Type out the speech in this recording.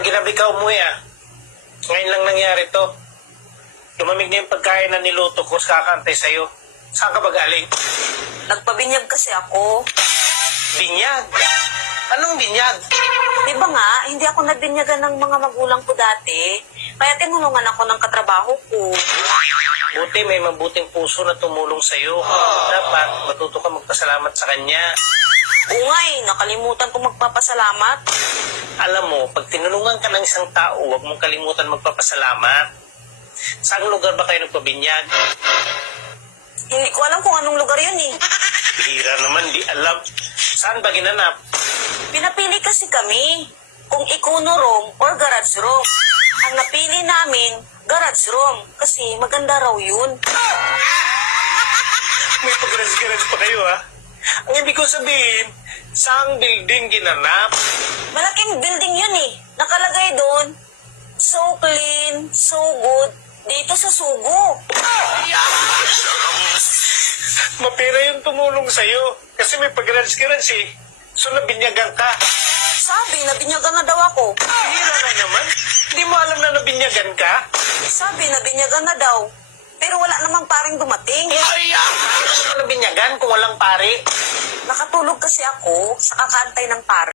Ilang ginabi ka umuwi Ngayon lang nangyari to. Lumamig na yung pagkain na niluto ko sa kakantay sa'yo. Saan ka ba galing? Nagpabinyag kasi ako. Binyag? Anong binyag? Di ba nga, hindi ako nabinyagan ng mga magulang ko dati. Kaya tinulungan ako ng katrabaho ko. Buti may mabuting puso na tumulong sa'yo. Dapat matuto ka magpasalamat sa kanya. Oo nga nakalimutan ko magpapasalamat. Alam mo, pag tinulungan ka ng isang tao, huwag mong kalimutan magpapasalamat. Saan lugar ba kayo nagpabinyag? Hindi ko alam kung anong lugar yun Bihira naman, di alam. Saan ba ginanap? Pinapili kasi kami kung Ikuno room or garage room. Ang napili namin, garage room. Kasi maganda raw yun. May pag-garage pa kayo Ang ibig ko sabihin, saang building ginanap? Malaking building yun Nakalagay doon, so clean, so good, dito sa Sugo. Mapira yung tumulong sa'yo. Kasi may pag-garage So nabinyagan ka. Sabi, nabinyagan na daw ako. Bihira na naman. Hindi mo alam na nabinyagan ka? Sabi, nabinyagan na daw. Pero wala namang paring dumating. Ano nabinyagan kung walang pare? Nakatulog kasi ako sa kakantay ng pare.